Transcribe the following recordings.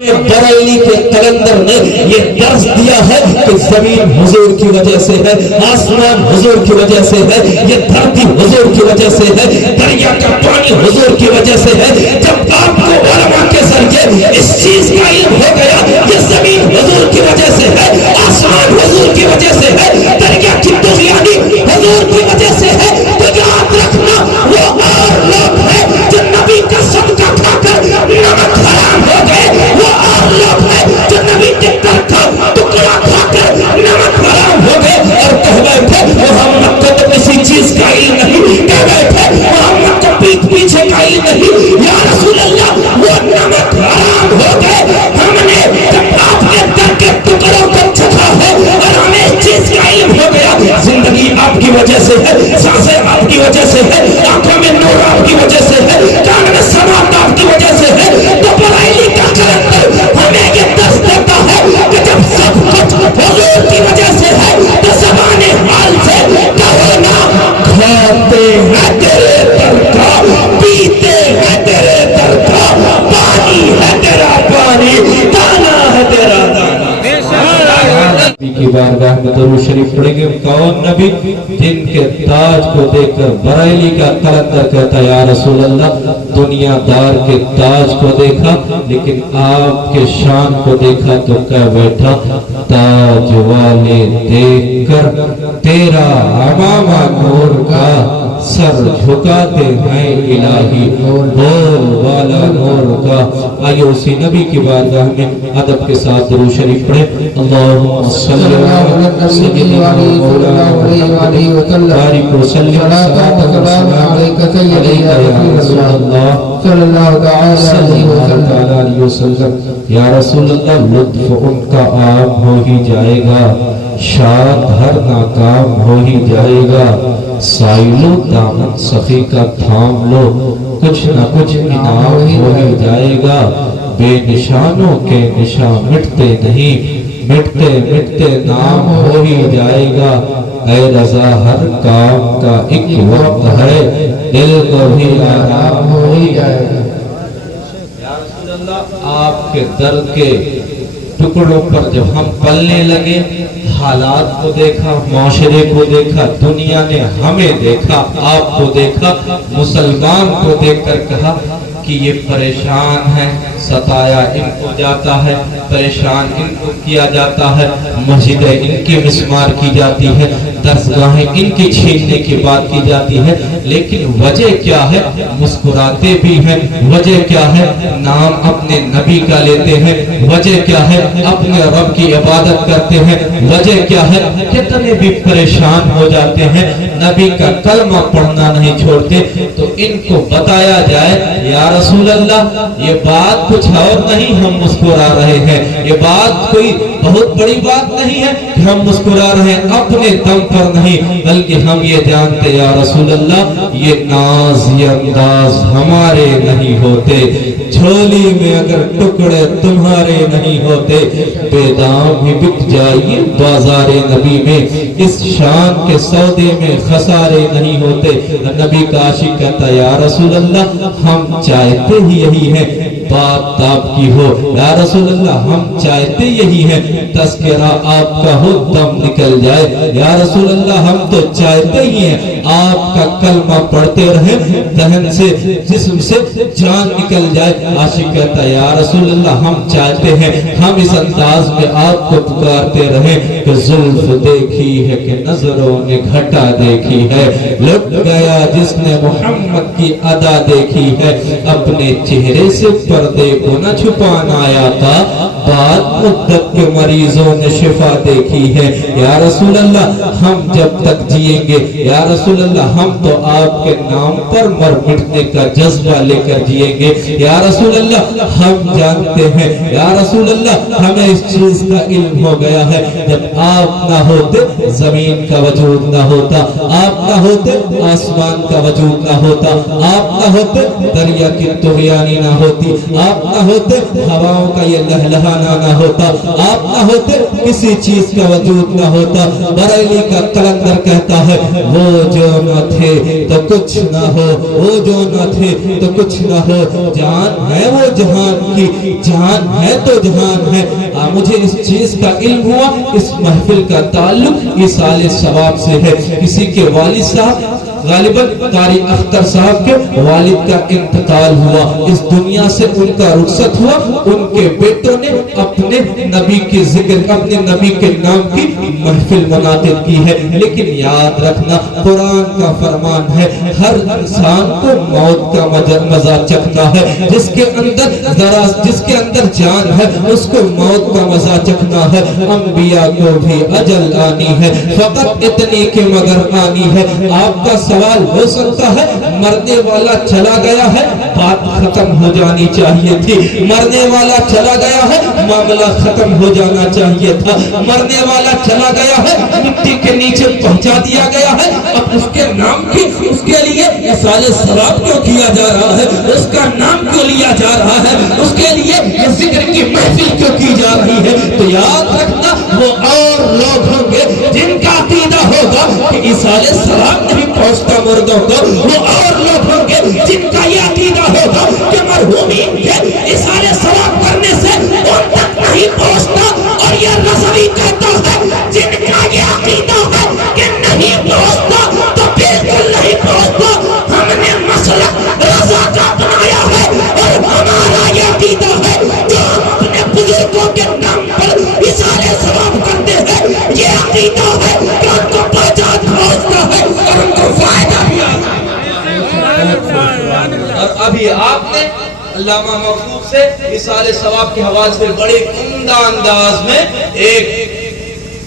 بریلی کے کلندر نے یہ درس دیا ہے کہ زمین حضور کی وجہ سے ہے، آسمان حضور کی وجہ سے ہے، یہ دھرتی حضور کی وجہ سے ہے، دریا کا پانی حضور کی وجہ سے ہے۔ جب آپ کو علماء کے ذریعے اس چیز کا علم ہو گیا کہ زمین حضور کی وجہ سے ہے، آسمان حضور کی وجہ سے ہے، دریا کی طغیانی حضور کی وجہ سے ہے، تو یاد رکھنا وہ اور لوگ ہیں جو نبی کا صدقہ کھا کر نمک حرام ہو گئے، وہ اور لوگ ہیں جو نبی کے در کا ٹکڑا کھا کر نمک حرام ہو گئے اور کہہ بیٹھے محمد کو تو کسی چیز کا علم نہیں، کہہ بیٹھے محمد کو پیٹ پیچھے کا علم نہیں، یا رسول اللہ وہ نمک حرام ہو گئے۔ ہم نے جب آپ کے در کے ٹکڑوں کو چکھا ہے اور ہمیں اس چیز کا علم ہو گیا، زندگی آپ کی وجہ سے ہے، سانسیں آپ کی وجہ سے ہے، آنکھوں میں نور آپ کی وجہ سے ہے، کان میں سماعت آپ کی وجہ سے ہے، تو بریلی کا کلندر ہمیں یہ درس دیتا ہے کہ جب سب کچھ حضور کی وجہ سے ہے تو زبان حال سے کہو نا، کھاتے ہیں تیرے در کا، پیتے ہیں تیرے در کا، پانی ہے تیرا پانی، دانا ہے تیرا دانا۔ نبی کی بارگاہ میں درود شریف پڑھیں گے۔ کون نبی جن کے تاج کو دیکھ کر بریلی کا کلندر کہتا ہے یا رسول اللہ دنیا دار کے تاج کو دیکھا لیکن آپ کے شان کو دیکھا تو کہہ بیٹھا تاج والے دیکھ کر تیرا عمامہ نور کا سر جھکاتے ہیں الہی بول والا نور کا۔ آئیے اسی نبی کی بارگاہ میں ادب کے ساتھ درود شریف پڑھیں۔ اللہم صلی اللہ سیدنا مولانا محمد بارک وسلم علیکہ یا رسول اللہ صلی اللہ علیہ وسلم۔ یا رسول اللہ لطف ان کا عام ہو ہی جائے گا، شاد ہر ناکام ہو ہی جائے گا، سائلو دامن سخی کا تھام لو کچھ نہ کچھ انعام ہو ہی جائے گا، بے نشانوں کے نشان مٹتے نہیں، مٹتے مٹتے نام ہو ہی جائے گا، اے رضا ہر کام کا ایک وقت ہے، دل کو بھی آرام ہو ہی جائے گا۔ یا رسول اللہ آپ کے در کے ٹکڑوں پر جب ہم پلنے لگے، حالات کو دیکھا، معاشرے کو دیکھا، دنیا نے ہمیں دیکھا، آپ کو دیکھا، مسلمان کو دیکھ کر کہا کہ یہ پریشان ہیں، ستایا ان کو جاتا ہے، پریشان ان کو کیا جاتا ہے، مسجدیں ان کی مسمار کی جاتی ہے، درسگاہیں ان کی چھیننے کی بات کی جاتی ہے، لیکن وجہ کیا ہے؟ مسکراتے بھی ہیں، وجہ کیا ہے؟ نام اپنے نبی کا لیتے ہیں، وجہ کیا ہے؟ اپنے رب کی عبادت کرتے ہیں، وجہ کیا ہے؟ کتنے بھی پریشان ہو جاتے ہیں، نبی کا کلمہ پڑھنا نہیں چھوڑتے، تو ان کو بتایا جائے یا رسول اللہ یہ بات کچھ اور نہیں، ہم مسکرا رہے ہیں، یہ بات کوئی بہت بڑی بات نہیں ہے کہ ہم مسکرا رہے ہیں اپنے دم پر نہیں، بلکہ ہم یہ جانتے یا رسول اللہ یہ ناز یہ انداز ہمارے نہیں ہوتے، جھولی میں اگر ٹکڑے تمہارے نہیں ہوتے، بے دام ہی بک جائیے بازار نبی میں، اس شان کے سودے میں خسارے نہیں ہوتے۔ نبی کا عاشق کہتا یا رسول اللہ ہم چاہتے ہی یہی ہیں بات آپ کی ہو، یا رسول اللہ ہم چاہتے یہی ہیں تذکرہ آپ کا ہو دم نکل جائے، یا رسول اللہ ہم تو چاہتے ہی ہیں آپ کا کلمہ پڑھتے رہے، ذہن سے جسم سے جان نکل جائے۔ عاشق کہتا ہے یا رسول اللہ ہم چاہتے ہیں ہم اس انداز میں آپ کو پکارتے رہیں کہ زلف دیکھی ہے کہ نظروں نے گھٹا دیکھی ہے، لٹ گیا جس نے محمد کی ادا دیکھی ہے، اپنے چہرے سے پردے کو نہ چھپانا آیا تھا، بعد مدت کے مریضوں نے شفا دیکھی ہے، یا رسول اللہ ہم جب تک جئیں گے، یا رسول اللہ ہم تو آپ کے نام پر مر مٹنے کا جذبہ لے کر جئیں گے، یا رسول اللہ ہم جانتے ہیں، یا رسول اللہ ہمیں اس چیز کا علم ہو گیا ہے جب آپ نہ ہوتے زمین کا وجود نہ ہوتا، آپ نہ ہوتے آسمان کا وجود نہ ہوتا، آپ نہ ہوتے دریا کی طغیانی نہ ہوتی، آپ نہ ہوتے ہواؤں کا یہ لہلہانا نہ ہوتا، آپ نہ ہوتے کسی چیز کا وجود نہ ہوتا۔ بریلی کا قلندر کہتا ہے وہ جو نہ تھے تو کچھ نہ ہو، وہ جو نہ تھے تو کچھ نہ ہو، جان ہے وہ جہان کی، جان ہے تو جہان ہے۔ مجھے اس چیز کا علم ہوا، اس محفل کا تعلق ایصال ثواب سے ہے۔ کسی کے والد صاحب غالباً قاری اختر صاحب کے والد کا انتقال ہوا، اس دنیا سے ان کا رخصت ہوا، ان کے بیٹوں نے اپنے نبی کے ذکر، اپنے نبی کے نام کی محفل منعقد کی ہے۔ لیکن یاد رکھنا قرآن کا فرمان ہے ہر انسان کو موت کا مزہ چکھنا ہے، جس کے اندر جان ہے اس کو موت کا مزہ چکھنا ہے۔ انبیاء کو بھی اجل آنی ہے، فقط اتنی کہ مگر آنی ہے۔ آپ کا سوال ہو سکتا ہے مرنے والا چلا گیا ہے، بات ختم ہو جانی چاہیے تھی، مرنے والا چلا گیا ہے، معاملہ ختم ہو جانا چاہیے تھا، مرنے والا چلا گیا ہے، مٹی کے نیچے پہنچا دیا گیا ہے، اب اس کے نام کی، اس کے لیے ایصال ثواب کیوں کیا جا رہا ہے، اس کا نام کیوں لیا جا رہا ہے، اس کے لیے یہ ذکر کی محفل کیوں کی جا رہی ہے؟ تو یاد رکھنا وہ اور لوگ ہوں گے جن کا عقیدہ ہوگا کہ ایصال ثواب نہیں پہنچتا مردوں کو، وہ اور لوگ ہوں گے جن کا یہ عقیدہ ہوگا کہ مرحومین کے ایصال ثواب کرنے سے ان تک نہیں پہنچتا، اور یہ نظری کہتا ہے جن کا یہ عقیدہ ہے کہ نہیں پہنچتا تو بالکل نہیں پہنچتا۔ ہم نے مسلک رضا کا اپنایا ہے اور ہمارا یہ عقیدہ ہے جو ہم اپنے بزرگوں کے نام پر ایصال ثواب کرتے ہیں، یہ عقیدہ ہے کہ ان کو پہچان پہنچتا ہے اور ان کو فائدہ بھی آتا ہے۔ اور ابھی آپ نے علامہ مخدوم سے ایصال ثواب کے حوالے سے بڑے عمدہ انداز میں ایک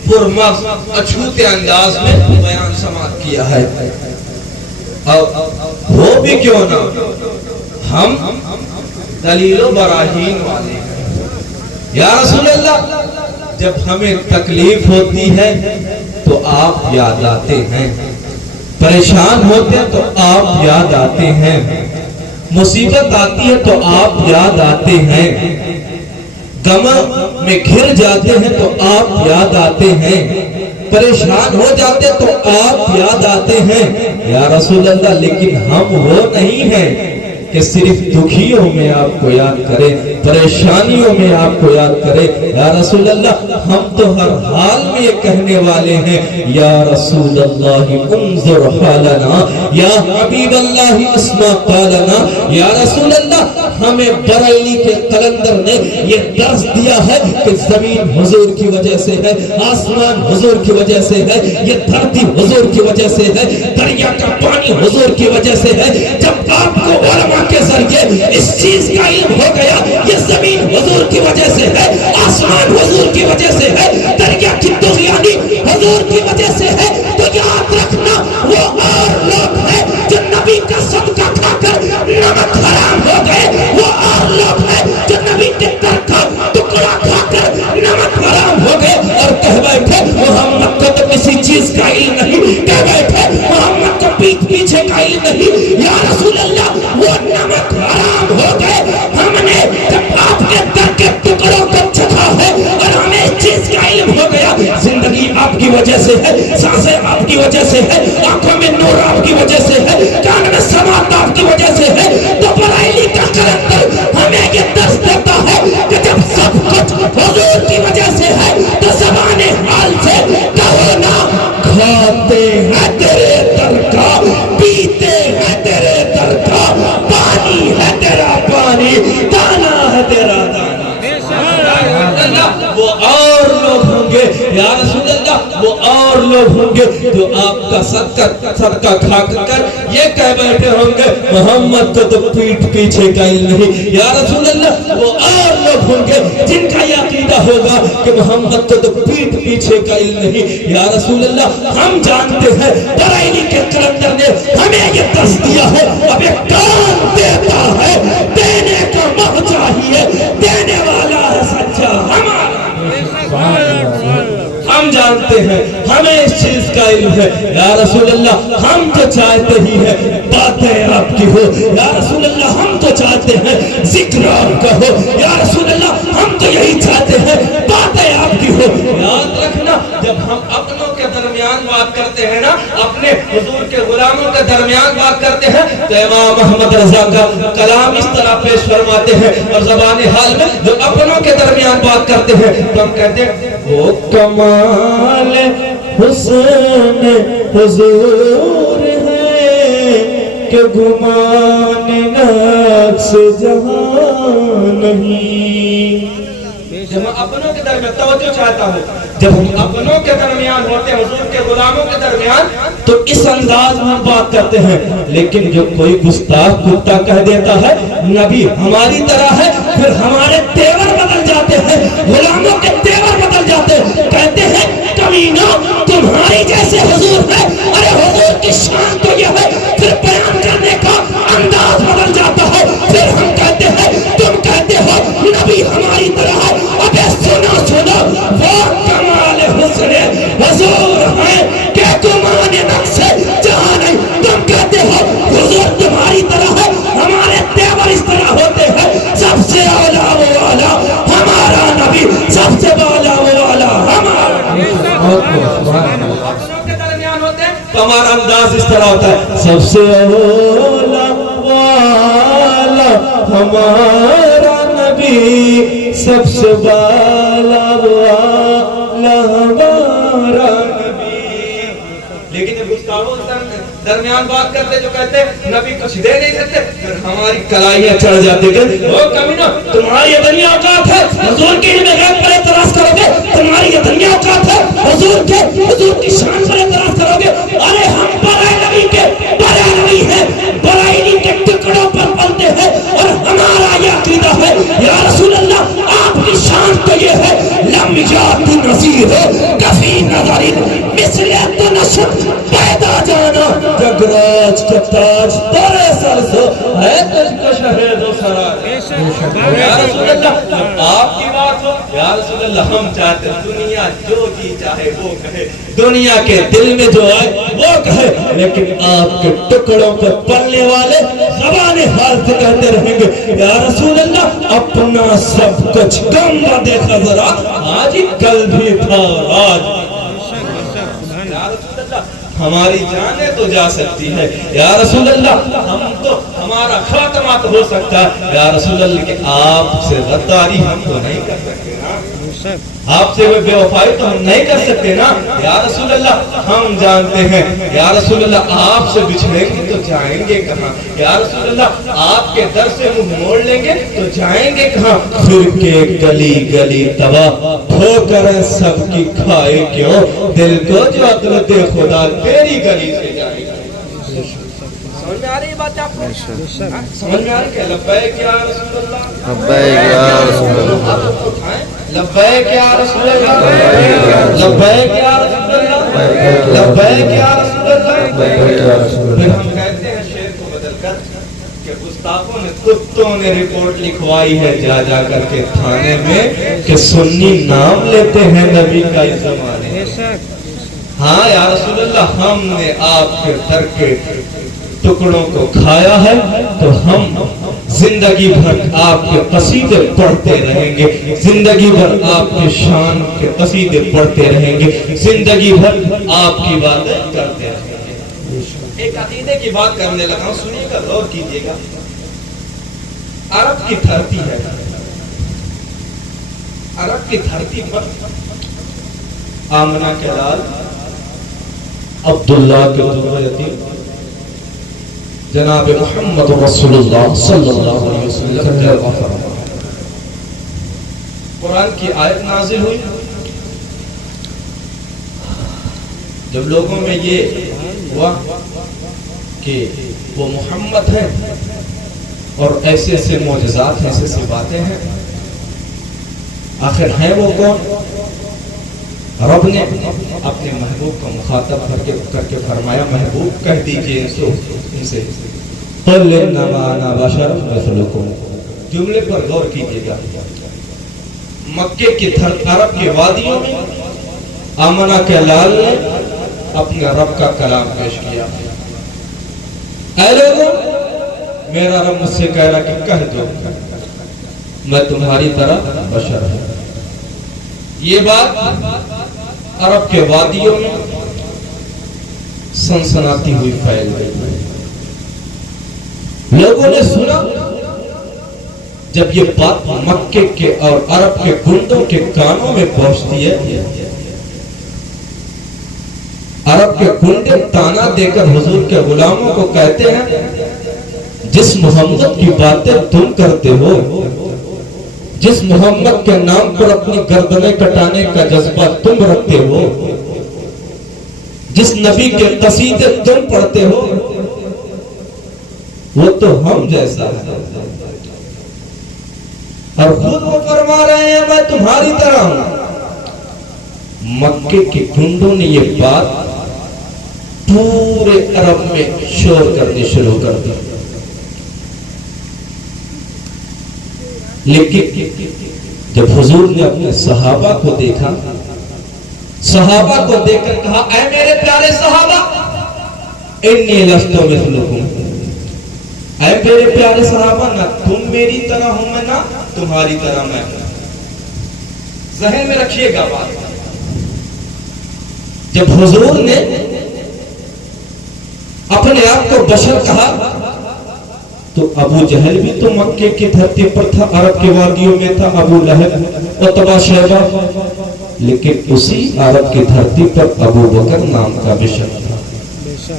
پرمغز اچھوتے انداز میں بیان سماعت کیا ہے، اور وہ بھی کیوں نہ، ہم دلیل و براہین والے ہیں۔ یا رسول اللہ جب ہمیں تکلیف ہوتی ہے تو آپ یاد آتے ہیں، پریشان ہوتے ہیں تو آپ یاد آتے ہیں، مصیبت آتی ہے تو آپ یاد آتے ہیں، غم میں گھر جاتے ہیں تو آپ یاد آتے ہیں، پریشان ہو جاتے تو آپ یاد آتے ہیں۔ یا رسول اللہ لیکن ہم وہ نہیں ہیں کہ صرف دکھیوں میں آپ کو یاد کرے، پریشانیوں میں آپ کو یاد کرے۔ یا رسول اللہ ہم تو ہر حال میں یہ کہنے والے ہیں یا رسول اللہ انظر حالنا، یا حبیب اللہ اسمع قالنا۔ یا رسول اللہ ہمیں بریلی کے قلندر نے یہ درس دیا ہے کہ زمین حضور کی وجہ سے ہے، آسمان حضور کی وجہ سے ہے، یہ دھرتی حضور کی وجہ سے ہے، دریا کا پانی حضور کی وجہ سے ہے۔ جب آپ کو علماء کے ذریعے اس چیز کا علم ہو گیا یہ زمین حضور کی وجہ سے ہے، آسمان حضور کی وجہ سے ہے، دریا کی طغیانی حضور کی وجہ سے ہے، تو یاد رکھنا وہ اور لوگ ہیں جو نبی کا صدقہ کھا کر نمک حرام ہو گئے، وہ اور لوگ ہیں جو نبی کے در کا ٹکڑا کھا کر نمک حرام ہو گئے اور کہہ بیٹھے محمد کو تو کسی چیز کا علم نہیں، کہہ بیٹھے محمد کو پیٹ پیچھے کا علم نہیں۔ یا رسول اللہ وہ نمک حرام ہو گئے، ہم نے جب آپ کے در کے ٹکڑوں کو چکھا ہے اور ہمیں اس چیز کا علم ہو گیا زندگی آپ کی وجہ سے ہے، سانسیں آپ کی وجہ سے ہے، آنکھوں میں نور آپ کی وجہ سے ہے، کان میں سماعت آپ کی وجہ سے ہے، تو بریلی کا قلندر ہمیں یہ درس دیتا ہے کہ جب سب کچھ حضور کی وجہ سے ہے تو زبان حال سے کہو نا کھاتے ہیں تیرے در کا، پیتے ہیں تیرے در کا، پانی ہے تیرا پانی، دانا ہے تیرا دانا۔ وہ اور لوگ ہوں گے یا رسول اللہ، وہ اور لوگ ہوں گے جو آپ کا صدقہ کھا کر یہ کہہ بیٹھے ہوں گے محمد کو تو پیٹ پیچھے کا علم نہیں۔ یا رسول اللہ وہ اور لوگ ہوں گے جن کا یہ عقیدہ ہوگا کہ محمد کو تو پیٹ پیچھے کا علم نہیں۔ یا رسول اللہ ہم جانتے ہیں بریلی کے قلندر نے ہمیں یہ درس دیا ہے، اب ایک کام دیتا ہے، دینے کا مہ چاہیے، دینے والا ہے سچا ہمارا۔ ہم جانتے جانتے ہیں, ہمیں اس چیز کا علم ہے. یا رسول اللہ ہم تو چاہتے ہی ہیں باتیں آپ کی ہو. یا رسول اللہ ہم تو چاہتے ہیں ذکر آپ کا ہو. یا رسول اللہ ہم تو یہی چاہتے ہیں باتیں آپ کی ہو. یاد رکھنا, جب ہم اپنوں کے درمیان بات کرتے ہیں نا, اپنے حضور کے غلاموں کے درمیان بات کرتے ہیں, تو امام محمد رضا کا کلام اس طرح پیش فرماتے ہیں اور زبان حال میں جو اپنوں کے درمیان بات کرتے ہیں تو ہم کہتے ہیں وہ کمال حسن حضور ہے کہ گمان نقص جہاں نہیں. جب ہم اپنوں کے درمیان, توجہ چاہتا ہوں, جب ہم اپنوں کے درمیان ہوتے ہیں حضور کے غلاموں کے درمیان تو اس انداز میں ہم بات کرتے ہیں. لیکن جو کوئی گستاخ کتا کہہ دیتا ہے نبی ہماری طرح ہے, پھر ہمارے تیور بدل جاتے ہیں, غلاموں کے تیور بدل جاتے ہیں, کہتے ہیں کمینہ تمہاری جیسے حضور ہے. ارے حضور کی شان تو یہ ہے, پھر بیان کرنے کا انداز بدل جاتا ہے. پھر ہم کہتے ہیں تم کہتے ہو نبی ہماری طرح ہے. ابے سنو سنو, وہ کمال حسن حضور ہے کہ گمان نقص جہاں نہیں. تم کہتے ہو حضور تمہاری طرح ہے, ہمارے تیور اس طرح ہوتے ہیں. سب سے اولا وہ والا ہمارا نبی, سب سے بالا وہ والا ہمارا نبی. اپنوں کے درمیان ہوتے ہیں تو ہمارا انداز اس طرح ہوتا ہے, سب سے اولا والا ہمارا نبی, سب سے بالا والا ہمارا نبی. لیکن جب گستاخوں درمیان بات کرتے جو کہتے نبی کچھ دے نہیں دیتے, پھر ہماری کلائیاں چڑھ جاتی کہ وہ کمینہ تمہاری یہ دنیا اوقات ہے, حضور کے علم غیب پر اعتراض کرو گے, تمہاری یہ دنیا اوقات ہے, حضور کی شان پر اعتراض کرو گے. ارے ہم برائے نبی کے برائے نبی ہیں, برائے نبی کے ٹکڑوں پر پلتے ہیں, اور ہمارا یہ عقیدہ ہے یا رسول اللہ آپ کی شان تو یہ ہے لم یات نظیر کفی نظر مثل تو نشد پیدا جانا جگراج کا تاج تارے سر سو ہے تجھ کو شہید و سرار. یا رسول اللہ آپ کی بات ہو, یا رسول اللہ ہم چاہتے دنیا جو جی چاہے وہ کہے, دنیا کے دل میں جو آئے وہ کہے, لیکن آپ کے ٹکڑوں پر پلنے والے زبان حال سے کہتے رہیں گے یا رسول اللہ اپنا سب کچھ کم نہ دیکھا ذرا, آج ہی کل بھی تھا آج. یا رسول اللہ ہماری جانیں تو جا سکتی ہے, یا رسول اللہ ہم تو ہمارا خاتمہ تو ہو سکتا ہے, یا رسول اللہ کہ آپ سے غداری ہم تو نہیں کر سکتے نا, آپ سے بے وفائی تو ہم نہیں کر سکتے نا. یا رسول اللہ ہم جانتے ہیں یا رسول اللہ آپ سے بچھڑیں گے تو جائیں گے کہاں, یا رسول اللہ آپ کے در سے منہ موڑ لیں گے تو جائیں گے کہاں. پھر کے گلی گلی تباہ ٹھوکریں سب کی کھائے کیوں, دل کو جو عقل دے خدا تیری گلی سے جائے گا. سمجھ میں آ رہی بات آپ کو, سمجھ میں آ رہی ہے. لبیک یا رسول اللہ, لبیک یا رسول اللہ, لبیک یا رسول اللہ, لبیک یا رسول اللہ, لبیک یا رسول اللہ. پھر ہم کہتے ہیں شعر کو بدل کر کہ گستاخوں نے کتوں نے رپورٹ لکھوائی ہے جا جا کر کے تھانے میں کہ سنی نام لیتے ہیں نبی کا اس زمانے. ہاں یا رسول اللہ ہم نے آپ کے در کے ٹکڑوں کو کھایا ہے تو ہم زندگی بھر آپ کے قصیدے پڑھتے رہیں گے, زندگی بھر آپ کے شان کے قصیدے پڑھتے رہیں گے, زندگی بھر آپ کی باتیں کرتے رہیں گے. ایک عقیدے کی بات کرنے لگا ہوں, سنیے گا, غور کیجیے گا. عرب کی دھرتی ہے, عرب کی دھرتی پر آمنہ کے لال عبداللہ کے ذریعے جناب محمد رسول اللہ صلی اللہ علیہ وسلم جلوہ فرما. قرآن کی آیت نازل ہوئی, جب لوگوں میں یہ ہوا کہ وہ محمد ہے اور ایسے ایسے معجزات ہیں, ایسے ایسے باتیں ہیں, آخر ہیں وہ کون؟ رب نے اپنے محبوب کو مخاطب کر کے فرمایا محبوب کہہ دیجئے ان سے قل انما انا بشر مثلکم. جملے پر غور کیجیے گا. مکے کی عرب کے وادیوں میں آمنہ کے لال نے اپنے رب کا کلام پیش کیا، اے لوگوں میرا رب مجھ سے کہہ رہا کہ کہہ دو میں تمہاری طرح بشر ہوں۔ یہ بات عرب کے وادیوں میں سنسناتی ہوئی پھیل گئی، لوگوں نے سنا۔ جب یہ بات مکے کے اور عرب کے گنڈوں کے کانوں میں پہنچتی ہے، عرب کے گنڈے تانا دے کر حضور کے غلاموں کو کہتے ہیں جس محمد کی باتیں تم کرتے ہو، جس محمد کے نام پر اپنی گردنیں کٹانے کا جذبہ تم رکھتے ہو، جس نبی کے قصیدے تم پڑھتے ہو، وہ تو ہم جیسا ہے، اور خود وہ فرما رہے ہیں میں تمہاری طرح ہوں۔ مکے کے گنڈوں نے یہ بات پورے عرب میں شور کرنی شروع کر دی، لیکن جب حضور نے اپنے صحابہ کو دیکھا، صحابہ کو دیکھ کر کہا اے میرے پیارے صحابہ انی لست مثلکم، اے میرے پیارے صحابہ نہ تم میری طرح ہو میں نہ تمہاری طرح میں ہوں۔ ذہن میں رکھیے گا بات، جب حضور نے اپنے آپ کو بشر کہا تو ابو جہل بھی تو مکے کی دھرتی پر تھا، عرب کے وادیوں میں تھا، ابو لہب عتبہ شیبہ، لیکن اسی عرب کی دھرتی پر ابو بکر نام کا بھی شخص تھا،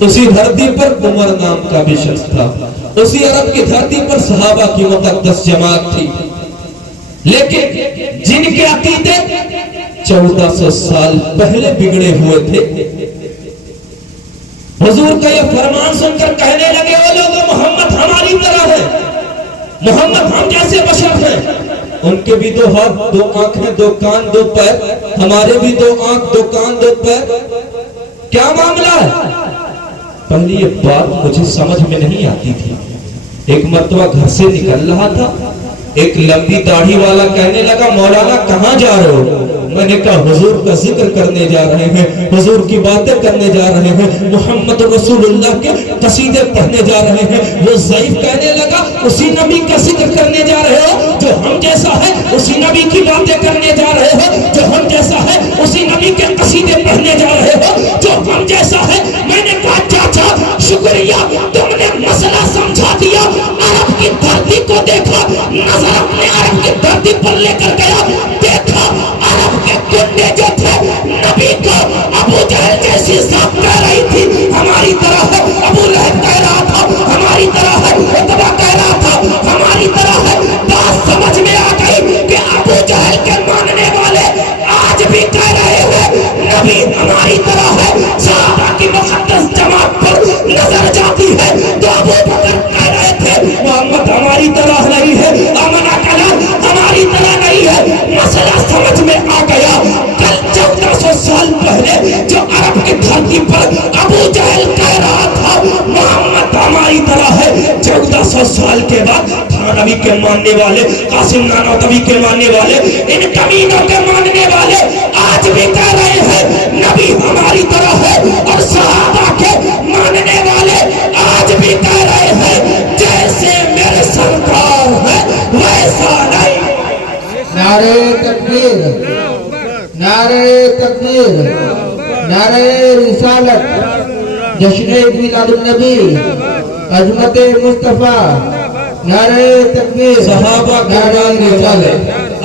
اسی دھرتی پر عمر نام کا بھی شخص تھا، اسی عرب کی دھرتی پر صحابہ کی مقدس جماعت تھی، لیکن جن کے عقیدے 1400 سال پہلے بگڑے ہوئے تھے، حضور کا یہ فرمان سن کر کہنے لگے وہ لوگ محمد ہماری طرح ہے، محمد ہم جیسے بشر ہیں، ان کے بھی 2 ہاتھ 2 آنکھیں 2 کان 2 پیر، ہمارے بھی 2 آنکھ 2 کان 2 پیر، کیا معاملہ ہے؟ پہلی یہ بات مجھے سمجھ میں نہیں آتی تھی۔ ایک مرتبہ گھر سے نکل رہا تھا، ایک لمبی داڑھی والا کہنے لگا مولانا کہاں جا رہے ہو؟ میں نے کہا حضور کا ذکر کرنے جا رہے ہیں، حضور کی باتیں کرنے جا رہے ہیں، محمد رسول اللہ کے قصیدے پڑھنے جا رہے ہیں۔ وہ ضعیف کہنے لگا اسی نبی کا ذکر کرنے جا رہے ہو جو ہم جیسا ہے، اسی نبی کی باتیں کرنے جا رہے ہو جو ہم جیسا ہے، اسی نبی کے قصیدے پڑھنے جا رہے ہو جو ہم جیسا ہے۔ میں نے کہا چاچا شکریہ تم نے مسئلہ سمجھا دیا، عرب کی دھرتی کو دیکھا، نظر اپنے عرب کی دھرتی پر لے کر گیا، دیکھا عرب کے گنڈے جو تھے نبی کو ابو جہل جیسی ذات کہہ رہی تھی ہماری طرح ہے، ابو لہب کہہ رہا تھا ہماری طرح ہے، عتبہ کہہ رہا تھا ہماری طرح ہے۔ بات سمجھ میں آ گئی کہ ابو جہل کے ماننے والے آج بھی کہہ رہے ہیں نبی ہماری طرح ہے۔ صحابہ کی مقدس جماعت پر نظر جاتی ہے تو ابو بکر کہہ رہے تھے محمد ہماری طرح نہیں ہے، آمنہ کا نام ہماری طرح نہیں ہے۔ مسئلہ سمجھ میں آ گیا۔ کل 1400 سال پہلے جو عرب کی دھرتی پر ابو جہل کہہ رہا تھا محمد ہماری طرح ہے، 1400 سال کے بعد تھانوی کے ماننے والے، قاسم نانوتوی کے ماننے والے، ان کمینوں کے ماننے والے آج بھی کہہ رہے ہیں نبی ہماری طرح ہے، اور صحابہ کے ماننے والے آج بھی کہہ رہے ہیں جیسے میرے سرکار ہے ویسا نہیں۔ نعرہ تکبیر، نعرہ تکبیر، نعرہ رسالت، جشن میلاد النبی، عظمت مصطفیٰ، نعرہ تکبیر، صحابہ کے ماننے والے،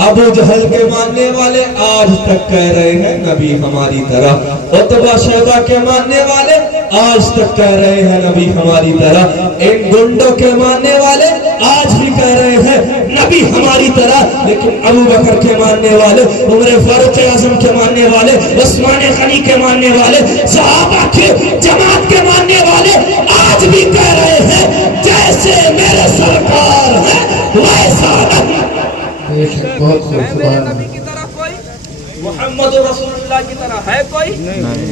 ابو جہل کے ماننے والے آج تک کہہ رہے ہیں نبی ہماری طرح، عتبہ شیبہ کے ماننے والے آج تک کہہ رہے ہیں نبی ہماری طرح، ان گنڈوں کے ماننے والے آج بھی کہہ رہے ہیں نبی ہماری طرح، لیکن ابو بکر کے ماننے والے، عمر فاروق اعظم کے ماننے والے، عثمان غنی کے ماننے والے، صحابہ کے جماعت کے ماننے والے آج بھی کہہ رہے ہیں جیسے میرے سرکار ہے ویسا نہیں۔ بہت خوب، سبحان اللہ۔ محمد رسول اللہ کی طرح ہے کوئی؟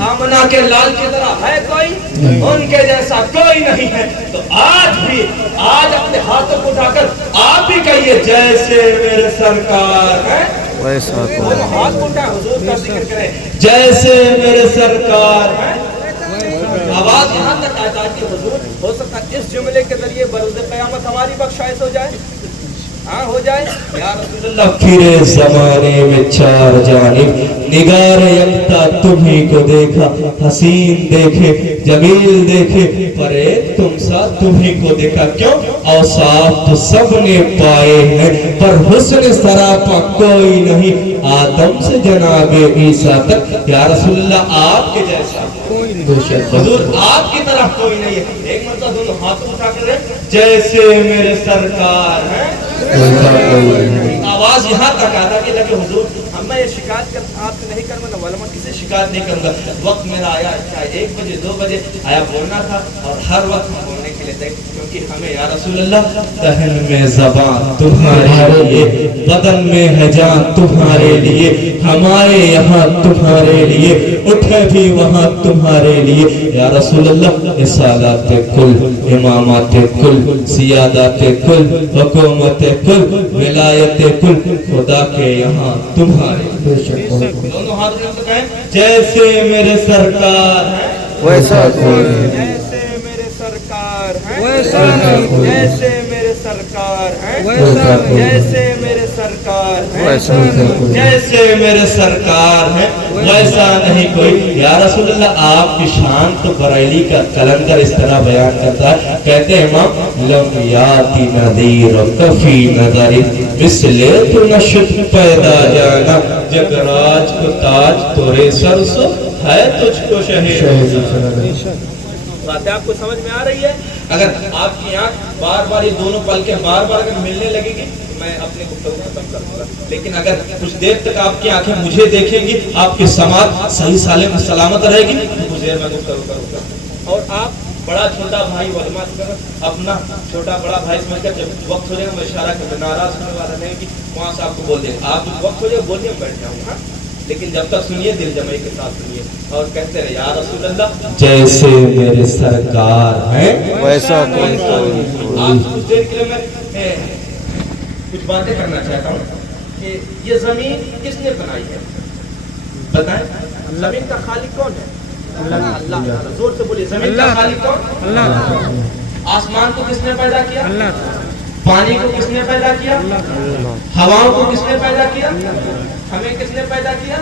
آمنہ کے لال کی طرح ہے کوئی؟ ان کے جیسا کوئی نہیں ہے۔ تو آج بھی، آج اپنے ہاتھوں کو اٹھا کر آپ بھی کہیے جیسے میرے سرکار ہیں ویسا کوئی ہاتھ اٹھا حضور کا ذکر کریں جیسے میرے سرکار ہیں. آواز یہاں تک آ جائے کہ حضور ہو سکتا ہے اس جملے کے ذریعے بروز قیامت ہماری بخشائش ہو جائے. ہاں ہو جائے یا رسول اللہ. پھرے زمانے میں چار جانب نگار یکتا تمہیں کو دیکھا, حسین دیکھے جمیل دیکھے پر ایک تم سا تمہیں کو دیکھا. کیوں؟ اوصاف تو سب نے پائے ہیں پر حسن سراپا کوئی نہیں. آدم سے جناب عیسیٰ تک یا رسول اللہ آپ کے جیسا حضور آپ کی طرح کوئی نہیں ہے. ایک مرتبہ دونوں ہاتھوں اٹھا کر جیسے میرے سرکار ہیں. آواز یہاں تک آتا کہ لگے حضور میں یہ شکایت آپ سے نہیں کروں گا, علماء کسی شکایت نہیں کروں گا. وقت میرا آیا چاہے 1 بجے 2 بجے آیا بولنا تھا اور ہر وقت بولنے کے لیے تھے کیونکہ ہمیں یا رسول اللہ دہن میں زبان تمہارے لیے, بدن میں ہے جان تمہارے لیے, ہمارے یہاں تمہارے لیے, اٹھے بھی وہاں تمہارے لیے یا رسول اللہ. رسالات کل, امامات کل, سیادات کل, حکومت کل, ولایت کل خدا کے یہاں تمہارے. دونوں ہاتھ میں کہیں جیسے میرے سرکار ہیں ویسا کوئی جیسے میرے سرکار ہیں جیسے میرے سرکار ہیں جیسے میرے سرکار ہیں جیسے میرے سرکار ہیں ویسا نہیں کوئی. یا رسول اللہ آپ کی شان تو بریلی کا کلندر اس طرح بیان کرتا ہے, کہتے ہیں امام لم یاتی نذیر کفی نظری مثل تو نشد پیدا جانا جگراج کو تاج تورے سر سو ہے تجھ کو شہید. باتیں آپ کو سمجھ میں آ رہی ہے؟ اگر آپ کی آنکھ بار بار یہ دونوں پل کے بار بار اگر ملنے لگے گی میں اپنے گفتگو ختم کر دوں گا, لیکن اگر کچھ دیر تک آپ کی آنکھیں مجھے دیکھیں گی, آپ کی سماعت صحیح سالم سلامت رہے گی تو کچھ دیر میں گفتگو کروں گا. اور آپ بڑا چھوٹا بھائی علماء سے اپنا چھوٹا بڑا بھائی سمجھ کر جب وقت ہو جائے گا میں اشارہ کر ناراض ہونے والا نہیں کہ وہاں سے آپ کو بول دیں آپ وقت ہو جائے بولیے بیٹھ جاؤں گا, لیکن جب تک سنیے دل جمعی کے ساتھ سنیے اور کہتے رہے یا رسول اللہ جیسے میرے سرکار ہیں ویسا کوئی آپ کچھ دیر کے لیے میں کچھ باتیں کرنا چاہتا ہوں کہ یہ زمین کس نے بنائی ہے بتائیں. زمین کا خالق کون ہے؟ اللہ. زور سے بولیے زمین کا خالق کون؟ اللہ. آسمان کو کس نے پیدا کیا؟ اللہ. پانی کو کس نے پیدا کیا؟ اللہ. ہواؤں کو کس نے پیدا کیا؟ ہمیں کس نے پیدا کیا؟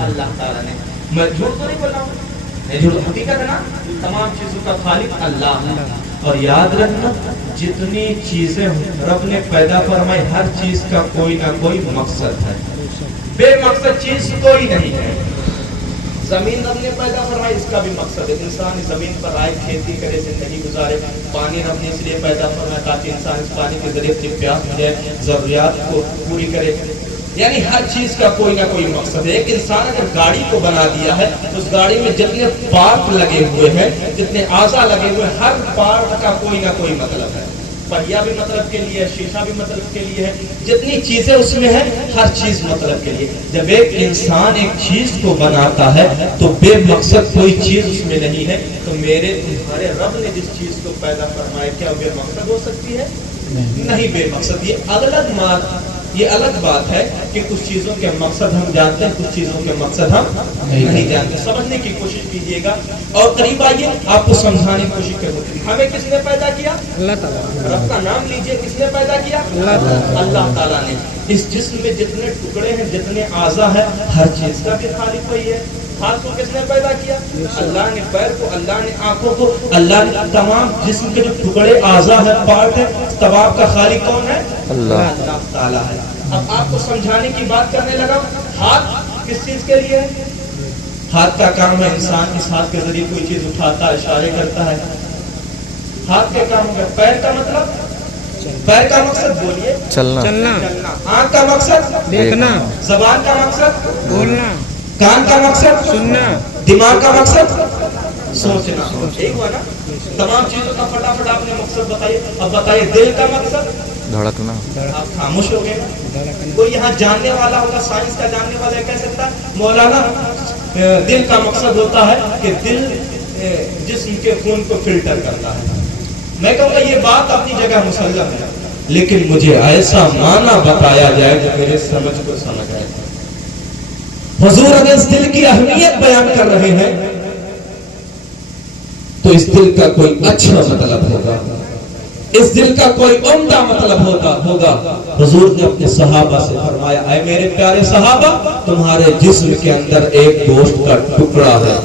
اللہ تعالیٰ نے. میں جھوٹ تو نہیں بول رہا ہوں, جھوٹ حقیقت ہے نا. تمام چیزوں کا خالق اللہ ہے. اور یاد رکھنا جتنی چیزیں رب نے پیدا فرمائی ہر چیز کا کوئی نہ کوئی مقصد ہے, بے مقصد چیز کوئی نہیں ہے. زمین رب نے پیدا فرمائی اس کا بھی مقصد ہے, انسان اس زمین پر آئے کھیتی کرے زندگی گزارے. پانی رب نے اس لیے پیدا فرمایا تاکہ انسان اس پانی کے ذریعے سے پیاس بجھائے ضروریات کو پوری کرے. یعنی ہر چیز کا کوئی نہ کوئی مقصد ہے. ایک انسان اگر گاڑی کو بنا دیا ہے اس گاڑی میں جتنے پارٹ لگے ہوئے ہیں جتنے اعضاء لگے ہوئے ہیں ہر پارٹ کا کوئی نہ کوئی مطلب ہے. پہیا بھی مطلب کے لیے ہے, شیشہ بھی مطلب کے لیے ہے, جتنی چیزیں اس میں ہیں ہر چیز مطلب کے لیے. جب ایک انسان ایک چیز کو بناتا ہے تو بے مقصد کوئی چیز اس میں نہیں ہے. تو میرے تمہارے رب نے جس چیز کو پیدا فرمایا کیا بے مقصد ہو سکتی ہے؟ نہیں بے مقصد. یہ الگ بات ہے کہ کچھ چیزوں کے مقصد ہم جانتے ہیں کچھ چیزوں کے مقصد ہم نہیں جانتے. سمجھنے کی کوشش کیجیے گا اور قریب آئیے آپ کو سمجھانے کی کوشش کروں. ہمیں کس نے پیدا کیا؟ اللہ تعالیٰ. رب کا نام لیجئے, کس نے پیدا کیا؟ اللہ تعالیٰ نے. اس جسم میں جتنے ٹکڑے ہیں جتنے اعضاء ہیں ہر چیز کا بھی خالق وہی ہے. ہاتھ کو کس نے پیدا کیا؟ اللہ نے. پیر کو اللہ نے. آنکھوں کو اللہ نے. تمام جسم کے جو ٹکڑے اعضاء ہیں پارٹ ہے تمام کا خالق کون ہے؟ اللہ تعالیٰ ہے. اب آپ کو سمجھانے کی بات کرنے لگا. ہاتھ کس چیز کے لیے ہے؟ ہاتھ کا کام ہے انسان اس ہاتھ کے ذریعے کوئی چیز اٹھاتا ہے اشارے کرتا ہے. ہاتھ کے کام ہے. پیر کا مطلب پیر کا مقصد بولیے چلنا. آنکھ کا مقصد دیکھنا. زبان کا مقصد بولنا. کان کا مقصد سننا. دماغ کا مقصد سوچنا. ٹھیک ہوا نا. تمام چیزوں کا فٹافٹ آپ نے مقصد بتائیے. اب بتائیے دل کا مقصد. دھڑکنا. آپ خاموش ہو گئے. کوئی یہاں جاننے والا ہوگا سائنس کا جاننے والا کہہ سکتا ہے مولانا دل کا مقصد ہوتا ہے کہ دل جسم کے خون کو فلٹر کرتا ہے. میں کہوں گا یہ بات اپنی جگہ مسلم ہے لیکن مجھے ایسا معنی بتایا جائے جو میرے سمجھ کو سمجھ آئے۔ حضور اگر اس دل کی اہمیت بیان کر رہے ہیں تو اس دل کا کوئی اچھا مطلب ہوگا، اس دل کا کوئی عمدہ مطلب ہوگا۔ حضور نے اپنے صحابہ سے فرمایا، اے میرے پیارے صحابہ، تمہارے جسم کے اندر ایک گوشت کا ٹکڑا ہے،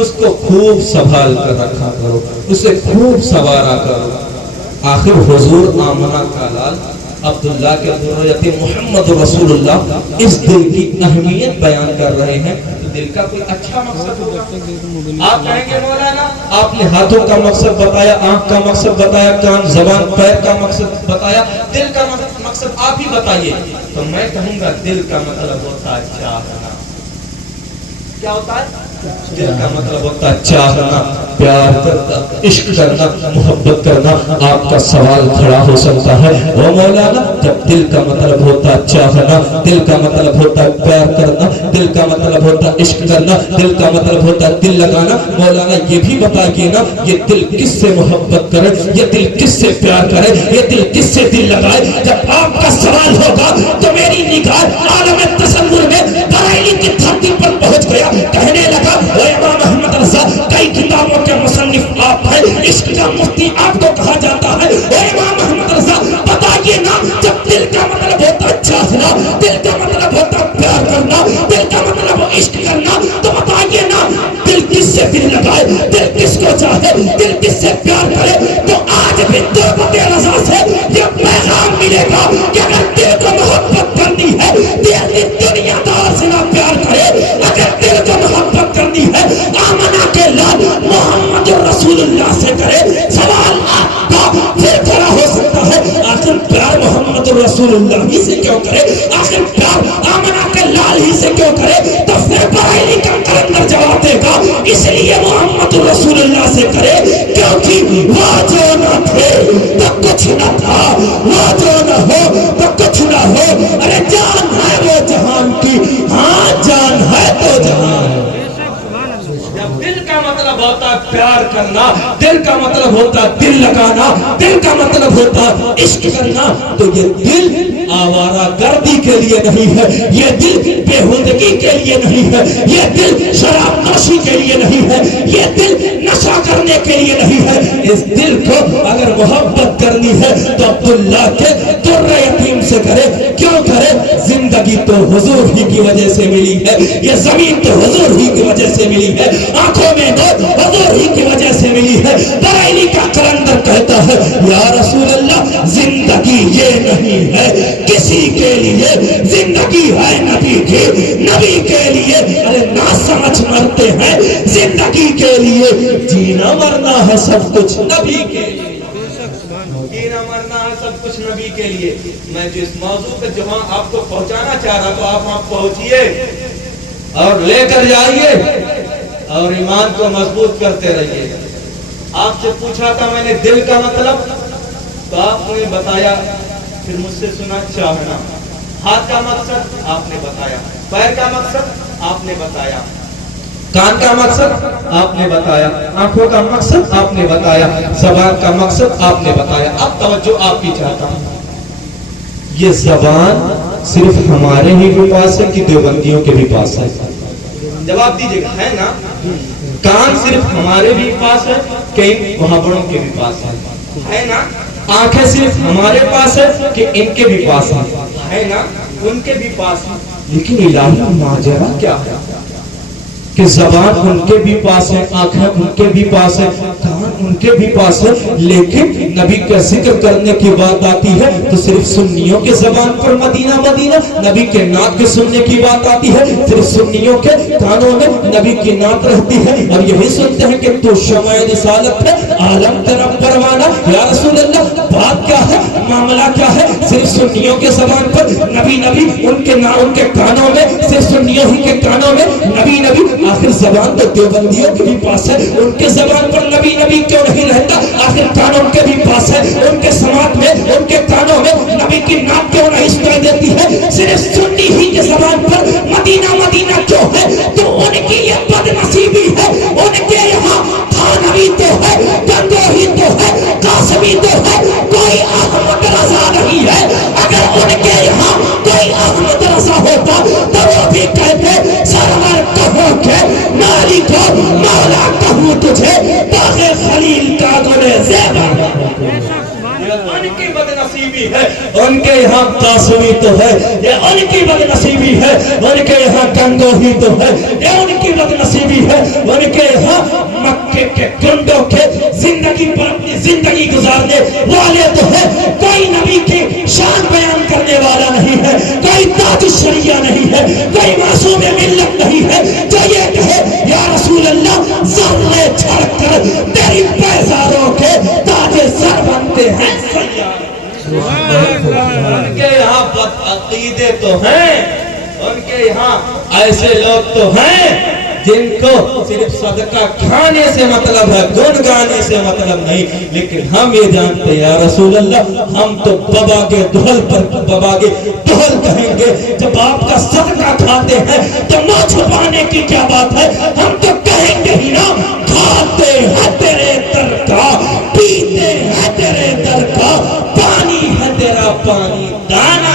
اس کو خوب سنبھال کر رکھا کرو، اسے خوب سنوارا کرو۔ آخر حضور آمنہ کا لال عبداللہ کے ذریت محمد رسول اللہ اس دل کی اہمیت بیان کر رہے ہیں، تو دل کا کوئی اچھا مقصد ہوگا۔ آپ کہیں گے مولانا آپ نے ہاتھوں کا مقصد بتایا، آنکھ کا مقصد بتایا، کان زبان پیر کا مقصد بتایا، دل کا مقصد آپ ہی بتائیے۔ تو میں کہوں گا دل کا مطلب ہوتا ہے چاہنا۔ کیا ہوتا ہے؟ دل کا مطلب ہوتا ہے چاہنا، پیار کرنا، عشق کرنا، محبت کرنا۔ آپ کا سوال کھڑا ہو سکتا ہے، او مولانا جب دل کا مطلب ہوتا ہے چاہنا، دل کا مطلب ہوتا ہے پیار کرنا، دل کا مطلب ہوتا ہے عشق کرنا، دل کا مطلب ہوتا ہے دل لگانا، مولانا یہ بھی بتائیے نا یہ دل کس سے محبت کرے، یہ دل کس سے پیار کرے، یہ دل کس سے دل لگائے؟ جب آپ کا سوال ہوگا تو میری نگاہ عالم تصور میں بریلی کی دھرتی پر پہنچ گیا، کہنے لگا اے امام احمد رضا کئی کتابوں کے مصنف آپ ہیں، عشق کا مفتی آپ کو کہا جاتا ہے، اے امام احمد رضا بتائیے نا جب دل کا مطلب ہوتا ہے چاہنا، دل کا مطلب ہوتا ہے پیار کرنا، دل کا مطلب عشق کرنا، تو بتائیے نا دل کس سے دل لگائے، دل کس کو چاہے، دل کس سے پیار کرے؟ تو آج بھی تربت رضا سے یہ پیغام ملے گا کہ اگر دل کو محبت کرنی ہے دل دنیا دار سے نہ پیار کرے، اگر دل کو محبت کرنی ہے آمنہ کے لال محمد رسول اللہ سے کرے۔ سوال آپ کا پھر کھڑا ہو سکتا ہے، آخر پیار محمد رسول اللہ ہی سے کیوں کرے، آخر پیار آمنہ کے لال ہی سے کیوں کرے؟ تو پھر بریلی کا کلندر جواب دے گا اس لیے محمد رسول اللہ سے کرے کیونکہ وہ جو نہ تھے تو کچھ نہ تھا، وہ جو نہ ہو تو کچھ نہ ہو۔ ارے جان ہے وہ جہان کی، ہاں جان ہے تو جہان ہے۔ جب دل کا مطلب ہوتا ہے پیار کرنا، دل کا مطلب ہوتا ہے دل لگانا، دل کا مطلب ہوتا ہے عشق کرنا، تو یہ دل آوارہ گردی کے لیے نہیں ہے، یہ دل بےہودگی کے لیے نہیں ہے، یہ دل شراب نوشی کے لیے نہیں ہے، یہ دل نشہ کرنے کے لیے نہیں ہے۔ اس دل کو اگر محبت کرنی ہے تو عبداللہ کے در یتیم سے کرے۔ کیوں کرے؟ زندگی تو حضور ہی کی وجہ سے ملی ہے، یہ زمین تو حضور ہی کی وجہ سے ملی ہے، آنکھوں میں دو حضور ہی کی وجہ سے ملی ہے۔ بریلی کا کلندر کہتا ہے یا رسول اللہ زندگی یہ نہیں ہے کسی کے لیے، زندگی ہے نبی کی، نبی کے لیے ارے نہ سمجھ مرتے ہیں، زندگی کے لیے جینا مرنا ہے سب کچھ نبی کے لیے، جینا مرنا ہے سب کچھ نبی کے لیے۔ میں جو اس موضوع پہ جہاں آپ کو پہنچانا چاہ رہا تو آپ وہاں پہنچیے اور لے کر جائیے اور ایمان کو مضبوط کرتے رہیے۔ آپ سے پوچھا تھا میں نے دل کا مطلب، تو آپ نے بتایا، پھر مجھ سے سنا چاہنا۔ ہاتھ کا مقصد آپ نے بتایا، پیر کا مقصد آپ نے بتایا، کان کا مقصد آپ نے بتایا، آنکھوں کا مقصد آپ نے بتایا، زبان کا مقصد آپ نے بتایا۔ اب توجہ آپ کی چاہتا ہوں، یہ زبان صرف ہمارے ہی کے پاس ہے کہ دیوبندیوں کے بھی پاس ہے؟ جواب دیجیے گا، ہے نا؟ کان صرف ہمارے بھی پاس ہے کہ وہاں بڑوں کے بھی پاس ہے نا؟ آنکھیں صرف ہمارے پاس ہے کہ ان کے بھی پاس ہے نا؟ ان کے بھی پاس ہے۔ لیکن الہی ماجرا کیا ہے کہ زبان ان کے بھی پاس ہے، آنکھیں ان کے بھی پاس ہے، کان ان کے بھی پاس ہے، لیکن نبی کا ذکر کرنے کی بات آتی ہے تو صرف سنیوں کے زبان پر مدینہ مدینہ، نبی کے نعت کے سننے کی بات آتی ہے صرف سنیوں کے کانوں میں نبی کی نعت رہتی ہے، اور یہی سنتے ہیں کہ تو شمع رسالت ہے، عالم تیرا پروانہ۔ یا رسول اللہ بات کیا ہے، معاملہ کیا ہے؟ صرف سنیوں کے زبان پر نبی نبی، ان کے کانوں میں صرف سنیوں ہی کے کانوں میں نبی نبی۔ آخر زبان تو دیوبندیوں کے بھی پاس ہے، ان کے زبان پر نبی نبی کیوں نہیں رہتا؟ آخر کانوں کے بھی پاس ہے، ان کے سماعت میں ان کے کانوں میں نبی کی نعت کیوں نہیں سنائی دیتی ہے؟ صرف سنی ہی کے زبان پر مدینہ مدینہ کیوں ہے؟ تو ان کی یہ بد نصیبی ہے، ان کے یہاں تھانوی تو ہے، گنگوہی تو ہے، قاسمی تو ہے، کوئی احمد رضا علی کو مولا کہوں تجھے باغ خلیل کا گل زیبا. ان کی بدنصیبی ہے ان کے یہاں قاسمی تو ہے, یہ ان کی بدنصیبی ہے ان کے یہاں گنگوہی تو ہے, یہ ان کی بدنصیبی ہے ان کے یہاں مکے کے گنڈوں کے زندگی پر اپنی زندگی گزارنے والے تو ہے. کوئی نبی کی شان بیان کرنے والا نہیں ہے, کوئی تاج الشریعہ نہیں ہے, کوئی معصوم ملت نہیں ہے جو یہ کہے یا رسول اللہ ذرے چھڑ کر تیری پیزاروں کے تاج سر بنتے ہیں. ان کے یہاں بد عقیدے تو ہیں, ان کے یہاں ایسے لوگ تو ہیں جن کو صرف صدقہ کھانے سے مطلب ہے, گن گانے سے مطلب نہیں. لیکن ہم یہ جانتے ہیں یا رسول اللہ ہم تو بباگے دہل پر بباگے دہل کہیں گے. جب آپ کا صدقہ کھاتے ہیں تو منہ چھپانے کی کیا بات ہے, ہم تو کہیں گے ہی نا کھاتے ہیں تیرے در کا, پیتے ہیں تیرے در کا, پانی ہے تیرا پانی دانا.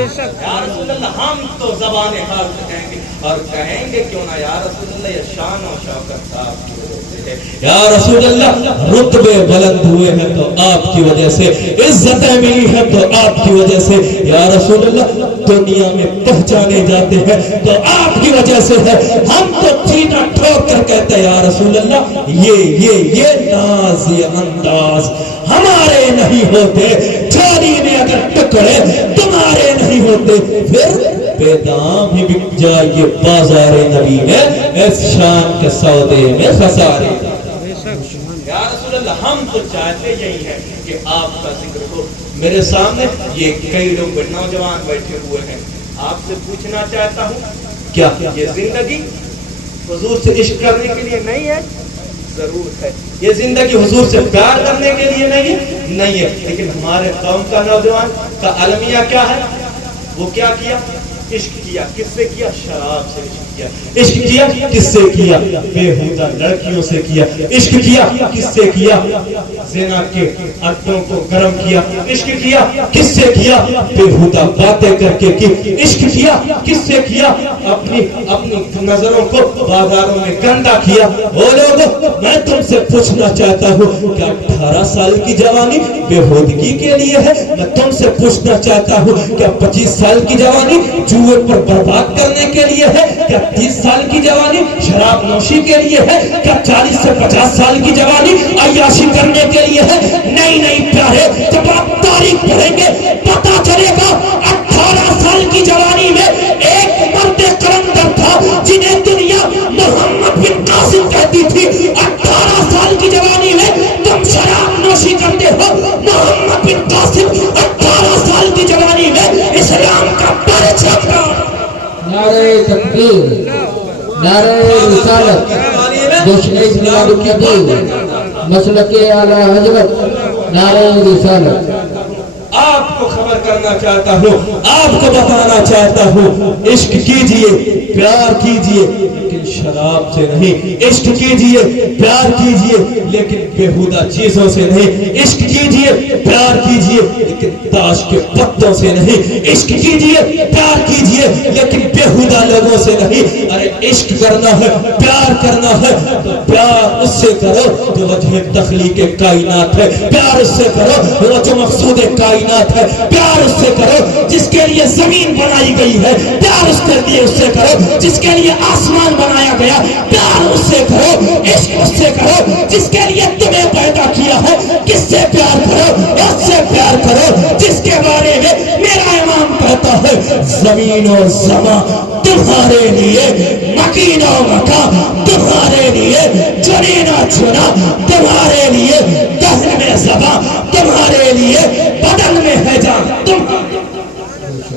یا رسول اللہ ہم تو زبان حال سے کہیں گے اور کہیں گے کیوں نہ یا رسول اللہ یہ شان و شوکت آپ کی وجہ سے ہے. یا رسول اللہ رتبے بلند ہوئے ہیں تو آپ کی وجہ سے, عزتیں ملی ہیں تو آپ کی وجہ سے. یا رسول اللہ دنیا میں پہچانے جاتے ہیں تو آپ کی وجہ سے ہے. ہم تو چینا ٹھوک کر کہتے ہیں یا رسول اللہ یہ ناز یہ انداز ہمارے نہیں ہوتے, چھوڑی میں اگر ٹکڑے تمہارے نہیں ہوتے, پھر بے دام ہی بک جائے بازار نبی میں, اس شان کے سودے میں خسارے. یا رسول اللہ ہم تو چاہتے یہی ہے کہ آپ کا ذکر ہو میرے سامنے. یہ کئی لوگ نوجوان بیٹھے ہوئے ہیں, آپ سے پوچھنا چاہتا ہوں کیا یہ زندگی حضور سے عشق کرنے کے لیے نہیں ہے؟ ضرور ہے. یہ زندگی حضور سے پیار کرنے کے لیے نہیں ہے. لیکن ہمارے قوم کا نوجوان کا المیہ کیا ہے, وہ کیا کیا, عشق کیا. کس سے کیا؟ شراب سے عشق کیا. عشق کیا کس سے کیا؟ بےہودہ لڑکیوں سے کیا. عشق کیا کس سے کیا؟ زنا کے اڈوں کو گرم کیا. عشق کیا کس سے کیا؟ بےہودہ باتیں کر کے کی. عشق کیا کس سے کیا؟ اپنی نظروں کو بازاروں میں گندا کیا. وہ لوگ میں تم سے پوچھنا چاہتا ہوں کیا 18 سال کی جوانی بےہودگی کے لیے ہے؟ میں تم سے پوچھنا چاہتا ہوں کیا 25 سال کی جوانی جوئے پر برباد کرنے کے لیے ہے؟ کیا 30 سال کی جوانی شراب نوشی کے لیے ہے؟ کیا 40 سے 50 سال کی جوانی عیاشی کرنے کے لیے ہے؟ نہیں پیارے, جب آپ تاریخ پڑھیں گے پتا چلے گا 18 سال کی جوانی میں ایک مرد قلندر تھا جنہیں دنیا محمد بن قاسم کہتی تھی. 18 سال کی جوانی میں تم شراب نوشی کرتے ہو. محمد بن قاسم 18 سال کی جوانی میں اسلام کا پرچم کا نعرہ تکبیر, نعرہ رسالت, جشن میلاد النبی, مسلک اعلی حضرت, نعرہ رسالت. آپ کو خبر کرنا چاہتا ہوں, آپ کو بتانا چاہتا ہوں, عشق کیجئے پیار کیجئے لیکن شراب سے نہیں. عشق کیجئے پیار کیجئے لیکن بےہودہ چیزوں سے نہیں. عشق کیجئے پیار کیجئے لیکن تاش کے پتوں سے نہیں. عشق کیجئے پیار کیجئے لیکن بےہودہ لوگوں سے نہیں. ارے عشق کرنا ہے, پیار کرنا ہے تو پیار اس سے کرو جو وجہ تخلیق کائنات ہے. پیار اس سے کرو وہ جو مقصود کائنات ہے. پیار اس سے کرو جس کے لیے زمین بنائی گئی ہے. پیار اس کے لیے اس سے کرو جس کے لیے آسمان بنایا گیا. پیار اس سے کرو, عشق اس سے کرو جس کے لیے تمہیں پیدا کیا ہے. کس سے پیار کرو؟ اس سے پیار کرو جس کے بارے میں میرا امام کہتا ہے زمین و زمان تمہارے لیے, مکین و مکان تمہارے لیے, جنین و چنا تمہارے لیے, دہن میں زبان تمہارے لیے, بدن میں ہے جان تم.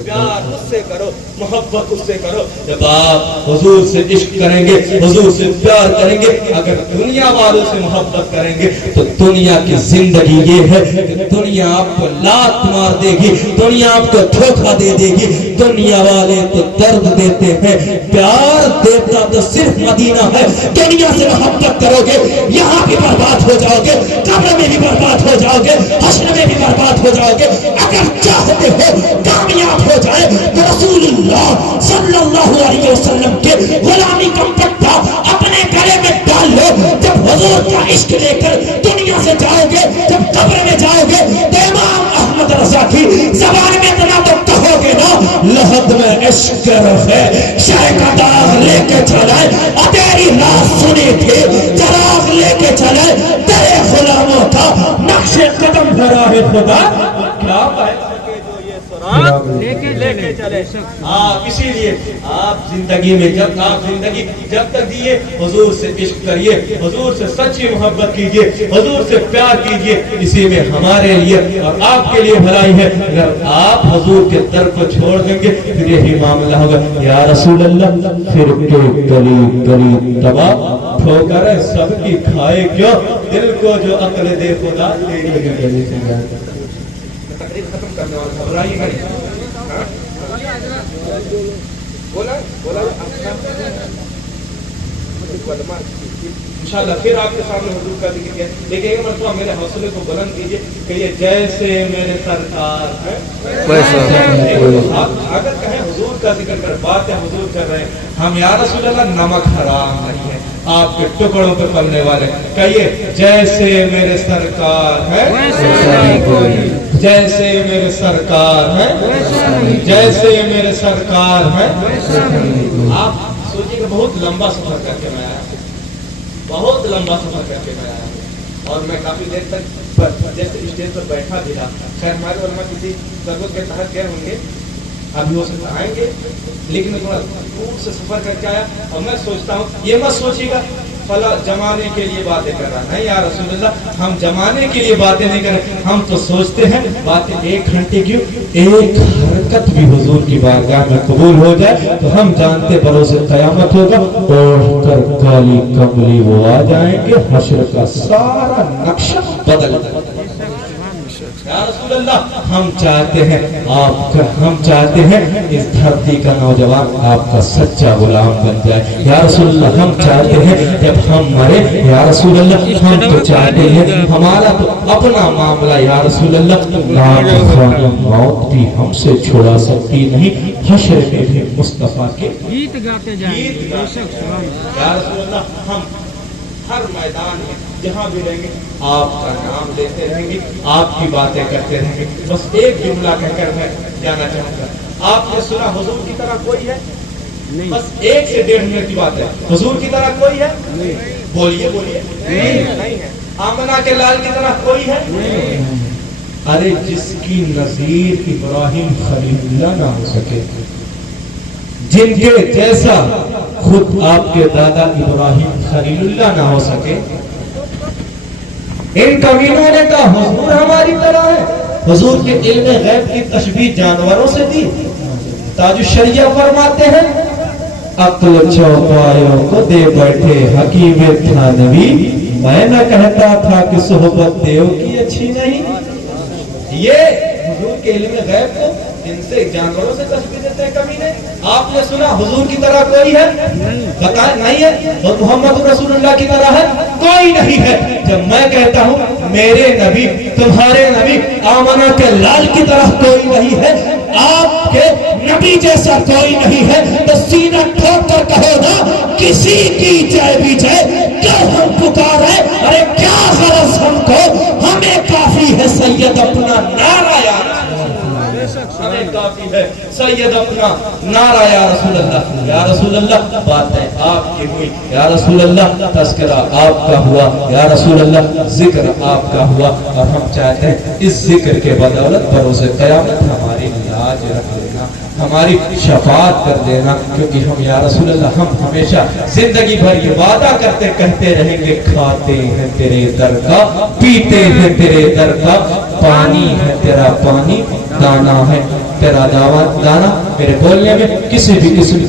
پیار اس سے کرو, محبت اس سے کرو. جب آپ حضور سے عشق کریں گے, حضور سے پیار کریں گے, اگر دنیا والوں سے محبت کریں گے تو دنیا کی زندگی یہ ہے کہ دنیا آپ کو لات مار دے گی, دنیا آپ کو دھوکہ دے دے گی. دنیا والے تو درد دیتے ہیں, پیار دیتا تو صرف مدینہ ہے. دنیا سے محبت کرو گے یہاں بھی برباد ہو جاؤ گے, قبر میں بھی برباد ہو جاؤ گے, حشر میں بھی برباد ہو جاؤ گے. اگر چاہتے ہو کامیاب ہو جائے تو رسول اللہ صلی اللہ علیہ وسلم کے غلامی کا پٹا حضور کا عشق لے کر دنیا سے جاؤ گے، جب قبر میں جاؤ گے تو امام احمد رضا کی زبان میں اتنا تو کہو گے نا، لحد میں عشق ہے شہ کا داغ لے کے چلائے، اور تیری رات سنی تھی چراغ لے کے چلے، تیرے غلاموں کا نقش قدم بھرا ہے خدا کیا پائے لے کے چلے۔ اسی لیے آپ زندگی میں جب تک دیے حضور سے عشق کریے، حضور سے سچی محبت کیجئے، حضور سے پیار کیجئے، اسی میں ہمارے لیے اور آپ کے لیے بھلائی ہے۔ اگر آپ حضور کے در کو چھوڑ دیں گے پھر یہی معاملہ ہوگا، یا رسول اللہ پھر کے گلی گلی تباہ ٹھوکریں سب کی کھائے کیوں، دل کو جو عقل دے خدا تیری گلی سے جائے۔ تقریر ختم کرنے والا گھبرائیے گا انشاءاللہ پھر آپ کے سامنے حضور کا ذکر کیا، لیکن ایک مرتبہ میرے حوصلے کو بلند کیجئے کہ یہ جیسے میرے سرکار ہے اگر کہیں حضور کا ذکر کر بات ہے حضور کر رہے ہیں ہم، یا رسول اللہ نمک حرام نہیں ہے آپ کے ٹکڑوں پہ پلنے والے، کہیے جیسے میرے سرکار ہے جیسے میرے سرکار ہے جیسے میرے سرکار ہے۔ آپ سوچیے کہ بہت لمبا سفر کر کے میں آیا، بہت لمبا سفر کر کے میں آیا، اور میں کافی دیر تک جیسے اسٹیج پر بیٹھا بھی رہا۔ خیر ہمارے علماء کسی ضرورت کے تحت گئے ہوں گے، ابھی وہ سفر آئیں گے، لیکن میں تھوڑا دور سے سفر کر کے آیا، اور میں سوچتا ہوں یہ مت سوچیے گا فلا جمانے کے لیے باتیں کر رہا ہے، یا رسول اللہ ہم جمانے کے لیے باتیں نہیں کر رہے، ہم تو سوچتے ہیں باتیں 1 گھنٹے کیوں، ایک حرکت بھی حضور کی بارگاہ میں قبول ہو جائے تو ہم جانتے بروز قیامت ہوگا، اوڑھ کر کالی کملی وہ آ جائیں گے، حشر کا سارا نقشہ بدل جائے۔ یا رسول اللہ ہم چاہتے ہیں ہم چاہتے ہیں اس دھرتی کا نوجوان آپ کا سچا غلام بن جائے، یا رسول اللہ ہم چاہتے ہیں جب ہم مرے، یا رسول اللہ ہم تو چاہتے ہیں ہمارا تو اپنا معاملہ، یا رسول اللہ موت بھی ہم سے چھوڑا سکتی نہیں، حشر میں بھی مصطفیٰ کے گیت گاتے جائیں، یا رسول اللہ ہم ہر میدان میں جہاں بھی رہیں گے آپ کا نام لیتے رہیں گے، آپ کی باتیں کرتے رہیں گے۔ بس ایک جملہ کہہ کر میں جانا چاہوں گا، آپ نے سنا حضور کی طرح کوئی ہے؟ بس 1 سے 1.5 منٹ کی بات ہے، حضور کی طرح کوئی ہے؟ بولیے بولیے نہیں ہے۔ آمنہ کے لال کی طرح کوئی ہے؟ ارے جس کی نظیر ابراہیم خلیل اللہ نہ ہو سکے، جن کے جیسا خود آپ کے دادا ابراہیم خلیل اللہ نہ ہو سکے، ان کمینوں نے کہا حضور ہماری طرح ہے۔ حضور کے علم غیب کی تشبیہ جانوروں سے دی۔ تاج الشریعہ فرماتے ہیں عقل چوپایوں کو دے بیٹھے حکیم تھانوی، میں نہ کہتا تھا کہ صحبت دیو کی اچھی نہیں۔ یہ حضور کے علم غیب کو ان سے جانوروں سے تشبیہ دیتے ہیں کمینے۔ آپ نے سنا حضور کی طرح کوئی ہے؟ بتائیں نہیں ہے۔ اور محمد رسول اللہ کی طرح ہے؟ کوئی نہیں ہے۔ جب میں کہتا ہوں میرے نبی تمہارے نبی آمنہ کے لال کی طرح کوئی نہیں ہے، آپ کے نبی جیسا کوئی نہیں ہے، تو سینہ ٹھوک کر کہو نا کسی کی جائے بھی جائے کیوں ہم پکارے، ارے کیا غرض ہم کو، ہمیں کافی ہے سید اپنا نعرہ یاد، ہمیں کافی ہے سید اپنا نعرہ یا رسول اللہ۔ یا رسول اللہ باتیں آپ کی ہوئی، یا رسول اللہ تذکرہ آپ کا ہوا، یا رسول اللہ ذکر آپ کا ہوا، اور ہم چاہتے ہیں اس ذکر کے بدولت بروز قیامت ہماری لاج رکھ لینا، ہماری شفاعت کر دینا، کیونکہ ہم یا رسول اللہ ہم ہمیشہ زندگی بھر یہ وعدہ کرتے کہتے رہیں گے کھاتے ہیں تیرے در کا، پیتے ہیں تیرے در کا، پانی ہے تیرا پانی، دانا ہے تیرا دانا، میرے بولنے میں کسی بھی قسم کی